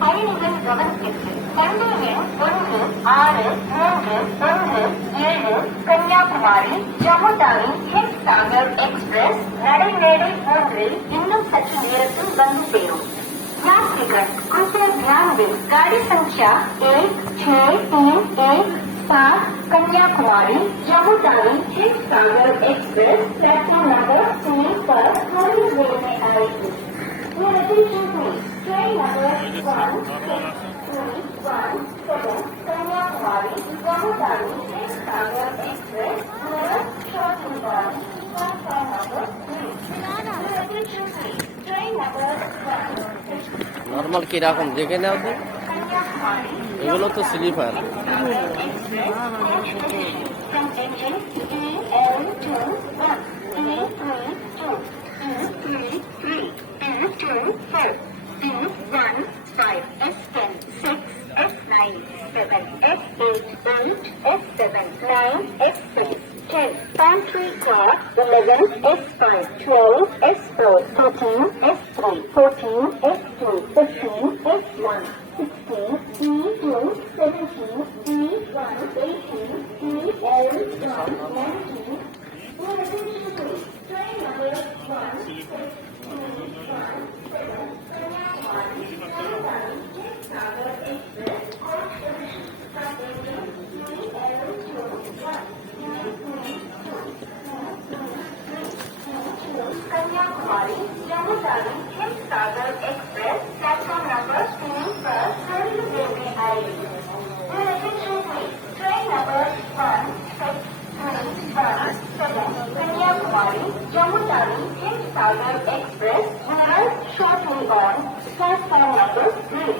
பயணிகள் கவனத்திற்கு வண்டி எண் 16317 கன்னியாகுமரி ஜம்மு தாவி ஹிட் சாகர் எக்ஸ்பிரஸ் நடைமேடை 3 இன்னும் சற்று நேரத்தில் வந்து சேரும். यात्रीगण कृपया ध्यान दें, गाड़ी संख्या 16317 कन्याकुमारी जम्मू तावी हिट सागर एक्सप्रेस प्लेटफॉर्म नंबर 3 पर थोड़ी देर में आएगी. Train number 16317 Kanyakumari Jammu Tawi hit Sagar express shortly on platform number 3. Train number 1 normal কিরকম দেখে নাও তো, এগুলো তো sleeper. Pantry car 11 S5 12 S4 13 S3 14 S2 15 S1 16 E2 17 E1 18 EL1 19. Train number 1 Kanyakumari Jammu Tawi hit सागर एक्सप्रेस प्लेटफॉर्म नंबर 3 पर थोड़ी देर में आएगी. Train number 16317 Kanyakumari Jammu Tawi hit Sagar express shortly on platform number 3.